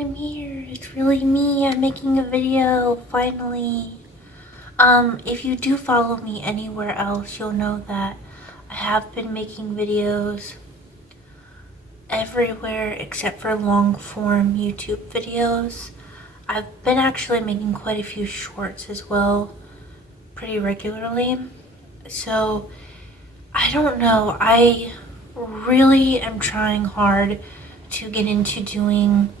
I'm here. It's really me. I'm making a video, finally. If you do follow me anywhere else, you'll know that I have been making videos everywhere except for long form YouTube videos. I've been actually making quite a few shorts as well, pretty regularly. So, I don't know. I really am trying hard to get into doing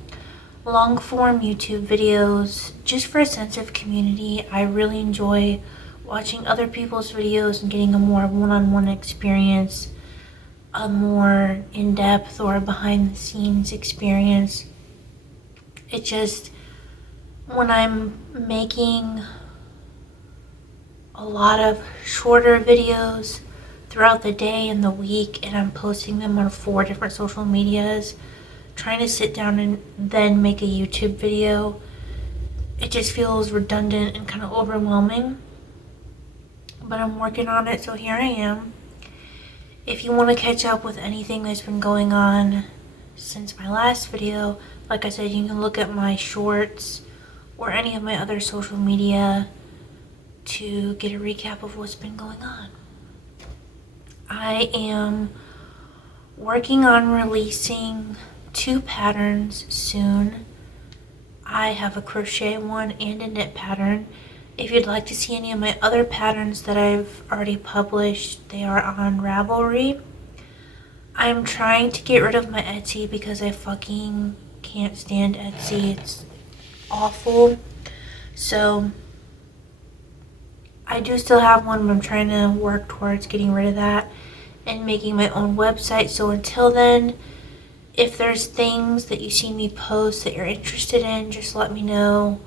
long form YouTube videos just for a sense of community. I really enjoy watching other people's videos and getting a more one-on-one experience, a more in-depth or behind the scenes experience. It just, when I'm making a lot of shorter videos throughout the day and the week and I'm posting them on 4 different social medias, trying to sit down and then make a YouTube video, it just feels redundant and kind of overwhelming. But I'm working on it, so here I am. If you want to catch up with anything that's been going on since my last video, like I said, you can look at my shorts or any of my other social media to get a recap of what's been going on. I am working on releasing 2 patterns soon. I have a crochet one and a knit pattern. If you'd like to see any of my other patterns that I've already published, they are on Ravelry. I'm trying to get rid of my Etsy because I fucking can't stand Etsy. It's awful. So I do still have one, but I'm trying to work towards getting rid of that and making my own website. So until then, if there's things that you see me post that you're interested in, just let me know.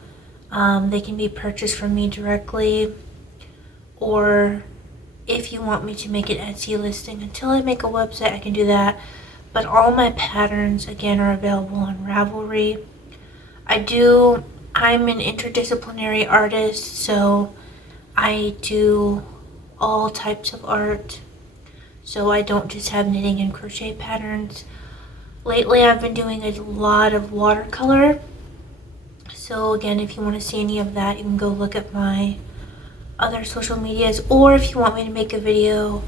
They can be purchased from me directly, or if you want me to make an Etsy listing until I make a website, I can do that. But all my patterns, again, are available on Ravelry. I'm an interdisciplinary artist, so I do all types of art. So I don't just have knitting and crochet patterns. Lately, I've been doing a lot of watercolor. So again, if you want to see any of that, you can go look at my other social medias. Or if you want me to make a video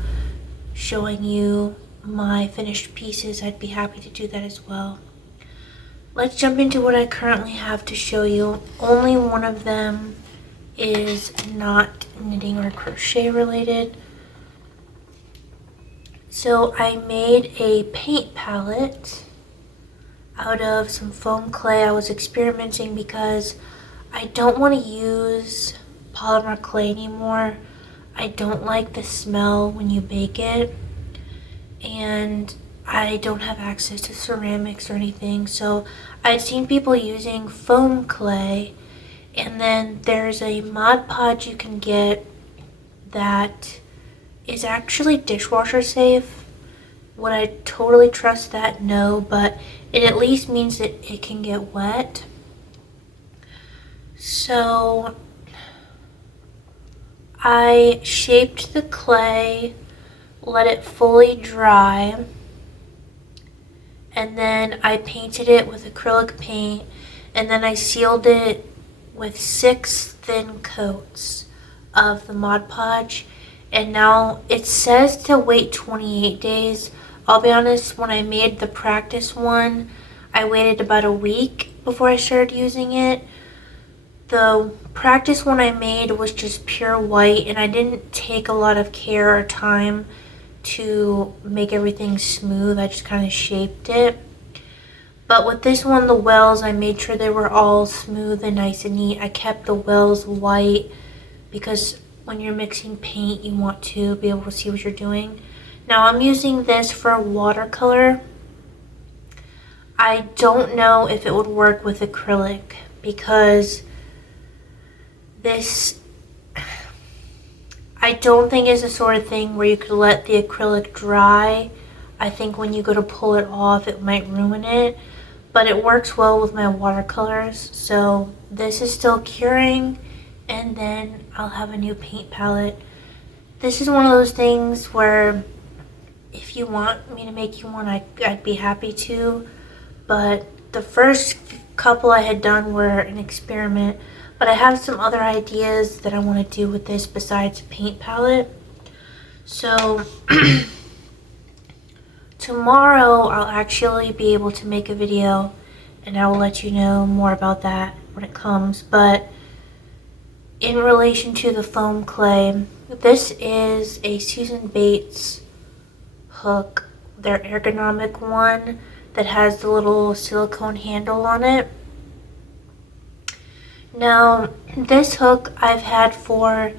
showing you my finished pieces, I'd be happy to do that as well. Let's jump into what I currently have to show you. Only one of them is not knitting or crochet related. So I made a paint palette out of some foam clay. I was experimenting because I don't want to use polymer clay anymore. I don't like the smell when you bake it, and I don't have access to ceramics or anything. So I'd seen people using foam clay, and then there's a Mod Podge you can get that is actually dishwasher safe. Would I totally trust that? No, but it at least means that it can get wet. So I shaped the clay, let it fully dry, and then I painted it with acrylic paint, and then I sealed it with 6 thin coats of the Mod Podge. And now it says to wait 28 days. I'll be honest, when I made the practice one, I waited about a week before I started using it. The practice one I made was just pure white, and I didn't take a lot of care or time to make everything smooth. I just kind of shaped it. But with this one, the wells, I made sure they were all smooth and nice and neat. I kept the wells white because when you're mixing paint, you want to be able to see what you're doing. Now I'm using this for watercolor. I don't know if it would work with acrylic because this, I don't think is the sort of thing where you could let the acrylic dry. I think when you go to pull it off, it might ruin it. But it works well with my watercolors. So this is still curing, and then I'll have a new paint palette. This is one of those things where if you want me to make you one, I'd be happy to. But the first couple I had done were an experiment, but I have some other ideas that I want to do with this besides a paint palette. So tomorrow I'll actually be able to make a video and I will let you know more about that when it comes. But in relation to the foam clay, this is a Susan Bates hook, their ergonomic one that has the little silicone handle on it. Now, this hook I've had for,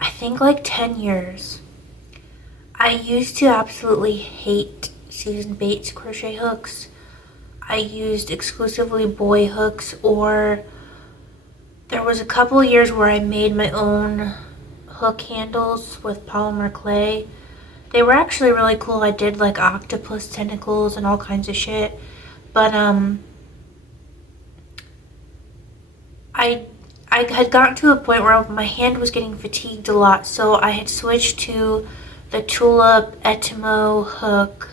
I think, like 10 years. I used to absolutely hate Susan Bates crochet hooks. I used exclusively boy hooks, or there was a couple of years where I made my own hook handles with polymer clay. They were actually really cool. I did like octopus tentacles and all kinds of shit. But I had gotten to a point where my hand was getting fatigued a lot, so I had switched to the Tulip Etimo hook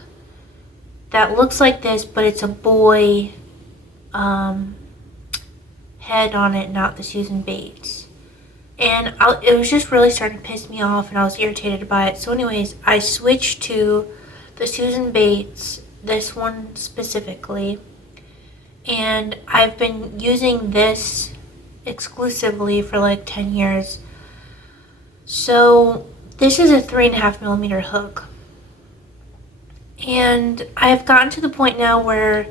that looks like this, but it's a boy head on it, not the Susan Bates. And it was just really starting to piss me off, and I was irritated by it. So anyways, I switched to the Susan Bates, this one specifically, and I've been using this exclusively for like 10 years. So this is a 3.5mm hook, and I've gotten to the point now where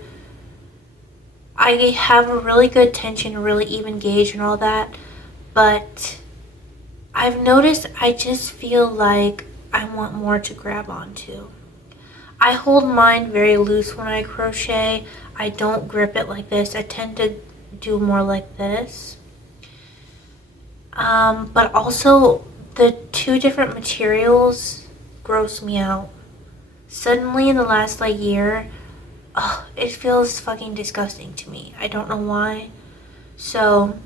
I have a really good tension, a really even gauge and all that, but I've noticed I just feel like I want more to grab onto. I hold mine very loose when I crochet. I don't grip it like this. I tend to do more like this. But also the two different materials gross me out. Suddenly in the last like year, it feels fucking disgusting to me. I don't know why. So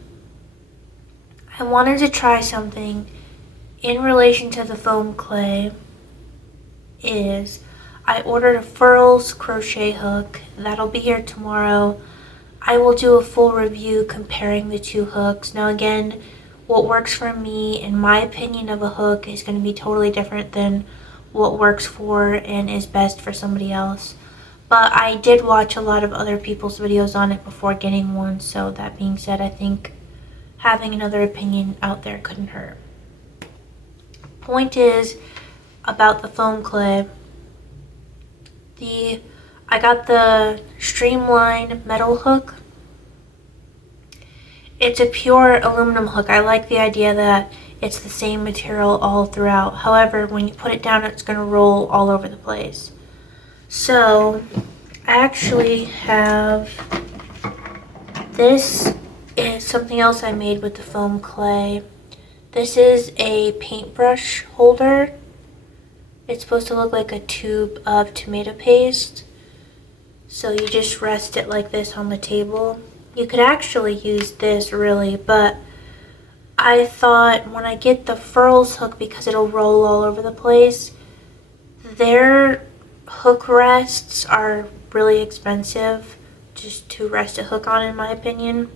I wanted to try something in relation to the foam clay. I ordered a Furls crochet hook. That'll be here tomorrow. I will do a full review comparing the two hooks. Now again, what works for me, in my opinion of a hook, is going to be totally different than what works for and is best for somebody else. But I did watch a lot of other people's videos on it before getting one, so that being said, I think having another opinion out there couldn't hurt. Point is, about the foam clay, I got the Streamline metal hook. It's a pure aluminum hook. I like the idea that it's the same material all throughout. However, when you put it down, it's going to roll all over the place. So, I actually have, this is something else I made with the foam clay. This is a paintbrush holder. It's supposed to look like a tube of tomato paste. So you just rest it like this on the table. You could actually use this really, but I thought when I get the Furls hook, because it'll roll all over the place, their hook rests are really expensive just to rest a hook on, in my opinion.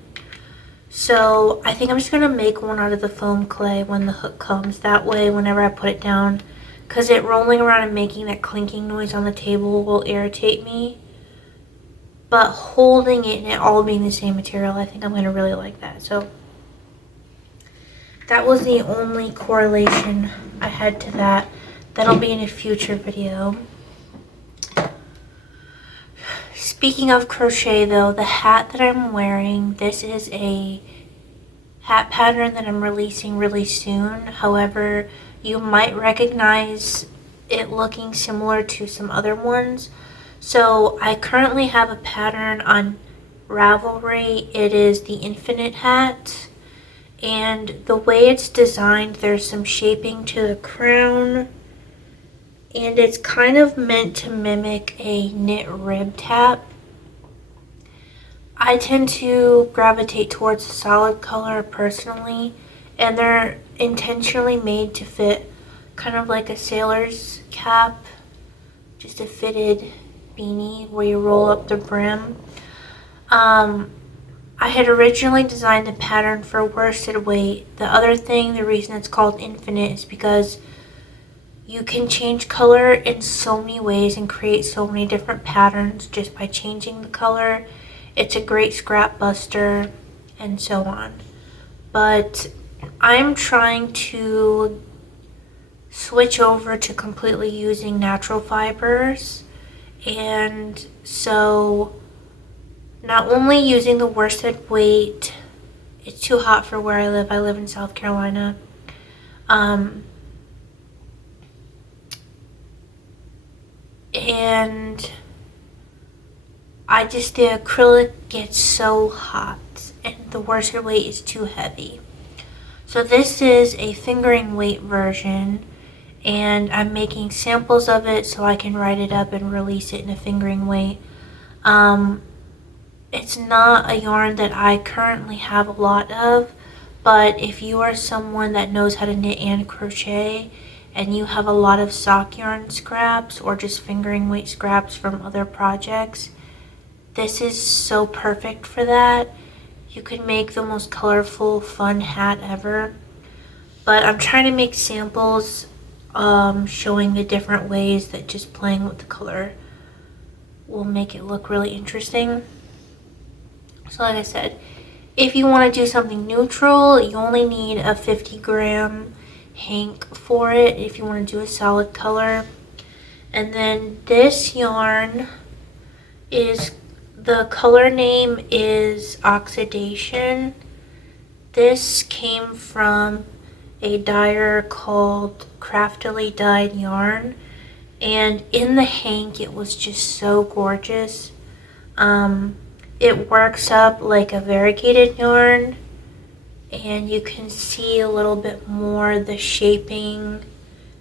So I think I'm just going to make one out of the foam clay when the hook comes. That way, whenever I put it down, because it rolling around and making that clinking noise on the table will irritate me. But holding it and it all being the same material, I think I'm going to really like that. So that was the only correlation I had to that. That'll be in a future video. Speaking of crochet though, the hat that I'm wearing, this is a hat pattern that I'm releasing really soon. However, you might recognize it looking similar to some other ones. So I currently have a pattern on Ravelry. It is the Infinite hat. And the way it's designed, there's some shaping to the crown. And it's kind of meant to mimic a knit rib tap. I tend to gravitate towards a solid color personally, and they're intentionally made to fit kind of like a sailor's cap, just a fitted beanie where you roll up the brim. I had originally designed the pattern for worsted weight. The other thing, the reason it's called infinite is because you can change color in so many ways and create so many different patterns just by changing the color. It's a great scrap buster and so on. But I'm trying to switch over to completely using natural fibers, and so not only using the worsted weight, it's too hot for where I live in South Carolina, and the acrylic gets so hot and the worsted weight is too heavy. So this is a fingering weight version, and I'm making samples of it so I can write it up and release it in a fingering weight. It's not a yarn that I currently have a lot of, but if you are someone that knows how to knit and crochet and you have a lot of sock yarn scraps or just fingering weight scraps from other projects, this is so perfect for that. You could make the most colorful, fun hat ever. But I'm trying to make samples showing the different ways that just playing with the color will make it look really interesting. So like I said, if you want to do something neutral, you only need a 50-gram hank for it if you want to do a solid color. And then this yarn is, the color name is Oxidation. This came from a dyer called Craftily Dyed Yarn, and in the hank it was just so gorgeous. It works up like a variegated yarn, and you can see a little bit more the shaping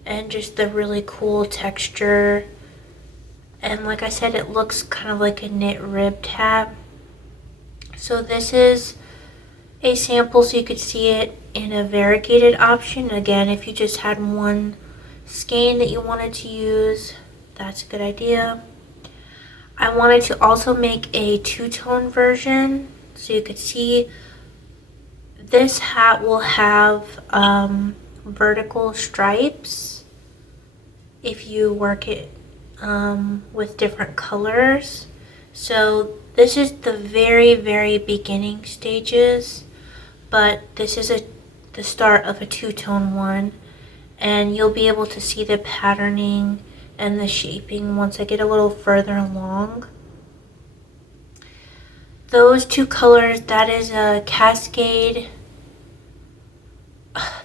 and just the really cool texture. And like I said, it looks kind of like a knit rib tab. So this is a sample so you could see it in a variegated option. Again, if you just had one skein that you wanted to use, that's a good idea. I wanted to also make a two-tone version so you could see this hat will have vertical stripes if you work it with different colors. So this is the very, very beginning stages, but this is the start of a two-tone one, and you'll be able to see the patterning and the shaping once I get a little further along. Those two colors, that is a Cascade.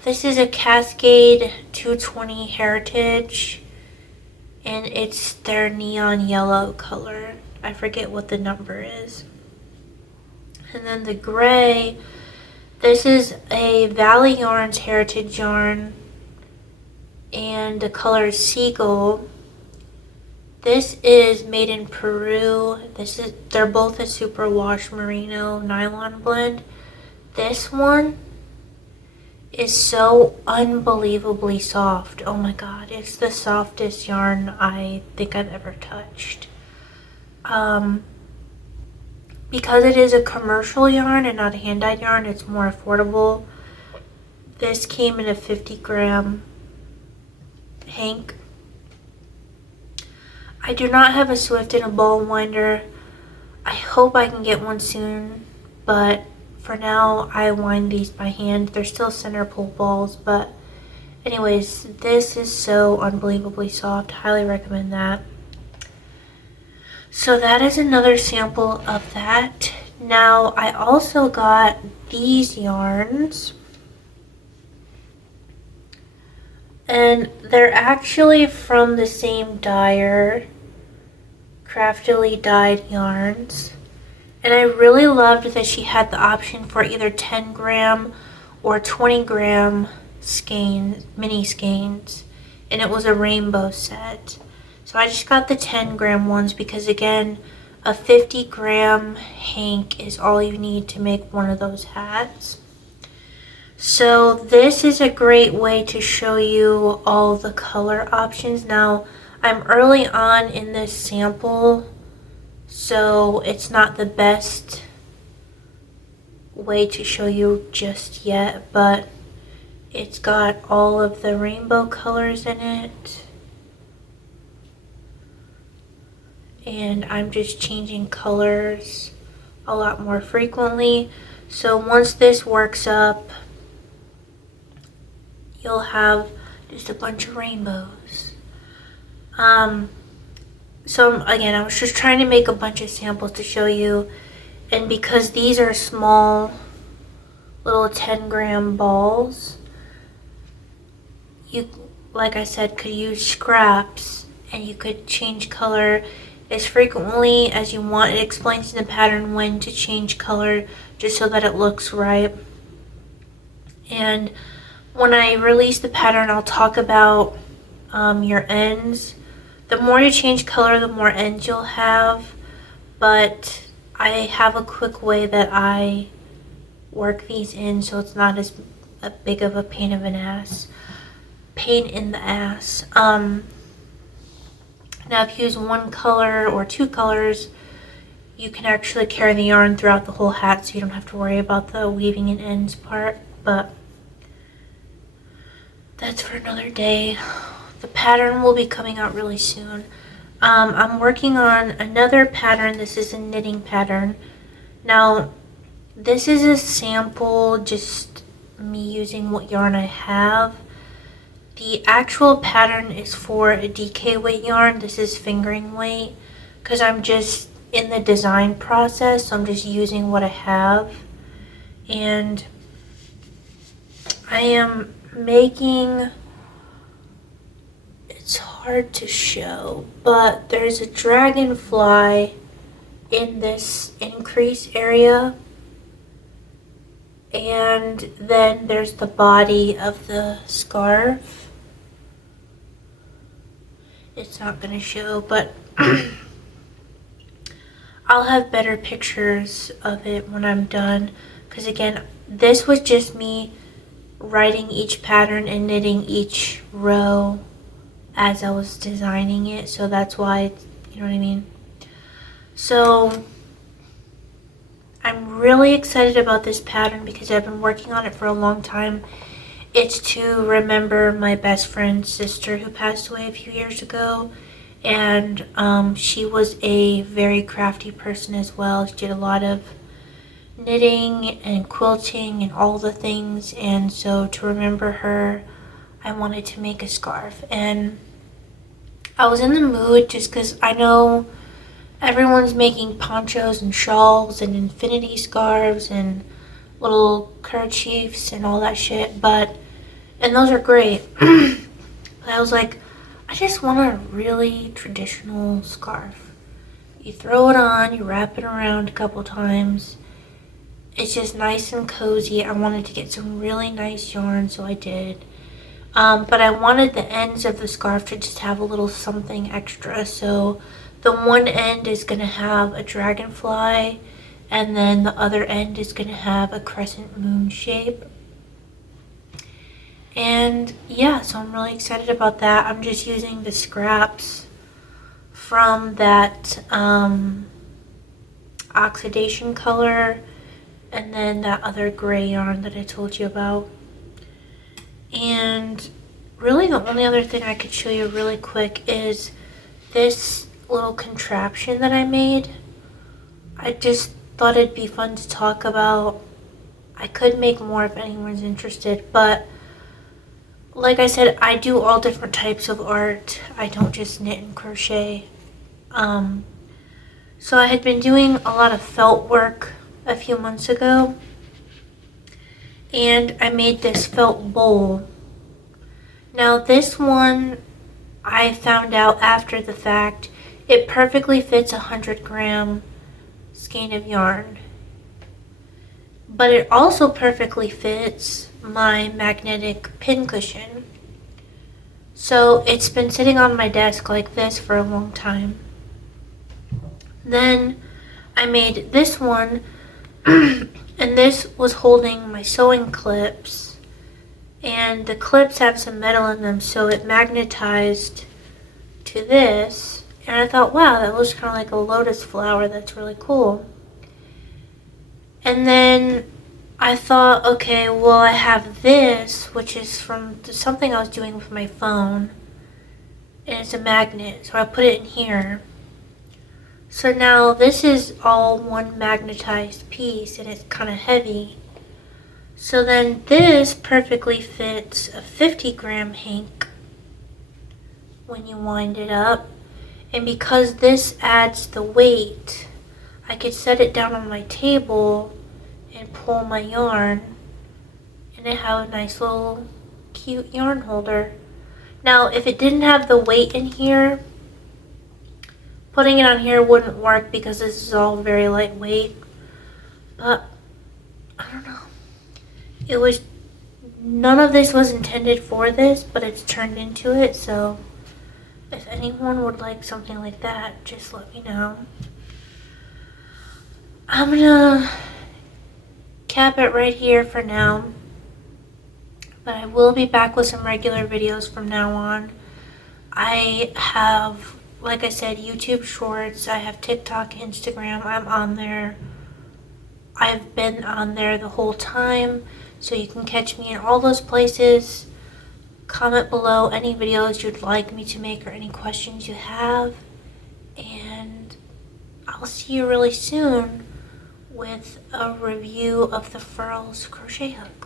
This is a Cascade 220 Heritage, and it's their neon yellow color. I forget what the number is. And then the gray, this is a Valley Yarns Heritage yarn, and the color is Seagull. This is made in Peru. They're both a superwash merino nylon blend. This one is so unbelievably soft. Oh my god, it's the softest yarn I think I've ever touched. Because it is a commercial yarn and not a hand-dyed yarn, it's more affordable. This came in a 50-gram hank. I do not have a Swift and a ball winder. I hope I can get one soon, but for now I wind these by hand. They're still center pull balls, but anyways, this is so unbelievably soft. Highly recommend that. So that is another sample of that. Now I also got these yarns, and they're actually from the same dyer, Craftily Dyed Yarns. And I really loved that she had the option for either 10-gram or 20-gram skeins, mini skeins, and it was a rainbow set. So I just got the 10-gram ones because, again, a 50-gram hank is all you need to make one of those hats. So this is a great way to show you all the color options. Now, I'm early on in this sample, so it's not the best way to show you just yet, but it's got all of the rainbow colors in it. And I'm just changing colors a lot more frequently. So once this works up, you'll have just a bunch of rainbows. So again, I was just trying to make a bunch of samples to show you. And because these are small little 10-gram balls, you, like I said, could use scraps and you could change color as frequently as you want. It explains in the pattern when to change color just so that it looks right. And when I release the pattern, I'll talk about your ends. The more you change color, the more ends you'll have, but I have a quick way that I work these in so it's not as big of a pain in the ass. Now if you use one color or two colors, you can actually carry the yarn throughout the whole hat so you don't have to worry about the weaving in ends part, but that's for another day. The pattern will be coming out really soon. I'm working on another pattern. This is a knitting pattern. Now, this is a sample, just me using what yarn I have. The actual pattern is for a DK weight yarn. This is fingering weight because I'm just in the design process, so I'm just using what I have. And I am making, it's hard to show, but there's a dragonfly in this increase area, and then there's the body of the scarf. It's not going to show, but I'll have better pictures of it when I'm done, because again, this was just me writing each pattern and knitting each row as I was designing it, so that's why, you know what I mean? So I'm really excited about this pattern because I've been working on it for a long time. It's to remember my best friend's sister who passed away a few years ago, and she was a very crafty person as well. She did a lot of knitting and quilting and all the things, and so to remember her, I wanted to make a scarf. And I was in the mood just because I know everyone's making ponchos and shawls and infinity scarves and little kerchiefs and all that shit, and those are great. But I was like, I just want a really traditional scarf. You throw it on, you wrap it around a couple times. It's just nice and cozy. I wanted to get some really nice yarn, so I did. But I wanted the ends of the scarf to just have a little something extra. So the one end is going to have a dragonfly, and then the other end is going to have a crescent moon shape. And yeah, so I'm really excited about that. I'm just using the scraps from that oxidation color and then that other gray yarn that I told you about. And really the only other thing I could show you really quick is this little contraption that I made. I just thought it'd be fun to talk about. I could make more if anyone's interested, but like I said, I do all different types of art. I don't just knit and crochet. So I had been doing a lot of felt work a few months ago, and I made this felt bowl. Now this one, I found out after the fact, it perfectly fits a 100-gram skein of yarn. But it also perfectly fits my magnetic pin cushion. So it's been sitting on my desk like this for a long time. Then I made this one, and this was holding my sewing clips, and the clips have some metal in them, so it magnetized to this, and I thought, wow, that looks kind of like a lotus flower. That's really cool. And then I thought, okay, well, I have this, which is from something I was doing with my phone, and it's a magnet, so I put it in here. So now this is all one magnetized piece, and it's kind of heavy. So then this perfectly fits a 50-gram hank when you wind it up. And because this adds the weight, I could set it down on my table and pull my yarn, and it have a nice little cute yarn holder. Now, if it didn't have the weight in here, putting it on here wouldn't work because this is all very lightweight. But I don't know. None of this was intended for this, but it's turned into it. So if anyone would like something like that, just let me know. I'm gonna cap it right here for now, but I will be back with some regular videos from now on. I have, like I said, YouTube Shorts. I have TikTok, Instagram. I'm on there. I've been on there the whole time, so you can catch me in all those places. Comment below any videos you'd like me to make or any questions you have, and I'll see you really soon with a review of the Furls crochet hooks.